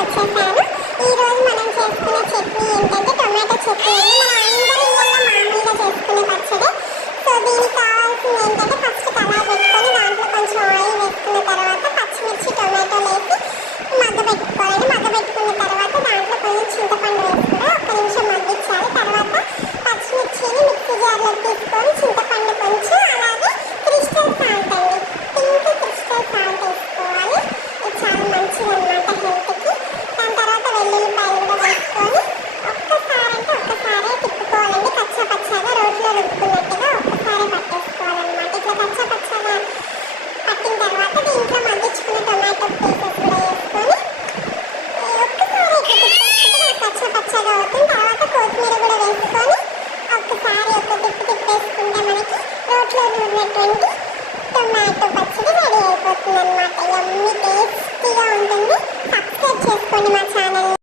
వచ్చేసాను. ఈ రోజు మనం చేసుకునే చట్నీ ఏంటంటే టొమాటో చట్నీ. మనం అందరి ఇళ్ళల్లో మామూలుగా చేసుకునే పచ్చడి. సో దీనికి కావాల్సింది ఏంటంటే ఫస్ట్ కళాయి పెట్టుకొని దాంట్లో కొంచెం ఆయిల్ వేసుకున్న తర్వాత పచ్చిమిర్చి టొమాటోలు వేసి మగ్గబెట్టుకోవాలి. మగ్గబెట్టుకున్న తర్వాత దాంట్లో కొంచెం చింతపండు వేసుకుని ఒక్క నిమిషం మగ్గించాలి. తర్వాత పచ్చిమిర్చిని మిక్సీ జార్లో తీసుకొని చింతపండు కొంచెం అలాగే క్రిస్టల్ సాల్ట్ అండి, పింక్ క్రిస్టల్ సాల్ట్ వేసుకోవాలి. ఇది చాలా మంచిది అన్నమాట హెల్త్కి. దాని తర్వాత వెల్లుల్లిపాయలు కూడా వేసుకొని ఒక్కసారే తిప్పుకోవాలండి. కచ్చా పచ్చాగా రోట్లో రుబ్బుకున్నట్టుగా ఒక్కసారే పట్టేసుకోవాలన్నమాట. ఇట్లా కచ్చా పచ్చాగా పట్టిన తర్వాత దీంట్లో మగ్గించుకున్న టొమాటో పీసెస్ కూడా వేసుకొని ఒక్కసారి కచ్చా పచ్చాగా అవుతుంది. తర్వాత కొత్తిమీర కూడా వేసుకొని ఒక్కసారి ఒక తిప్పేసుకుంటే మనకి రోట్లో నూరినటువంటి టొమాటో పచ్చడి రెడీ అయిపోతుంది అనమాట. యమ్మీ టేస్టీగా ఉంటుంది. సబ్స్క్రైబ్ చేసుకోండి మా ఛానల్.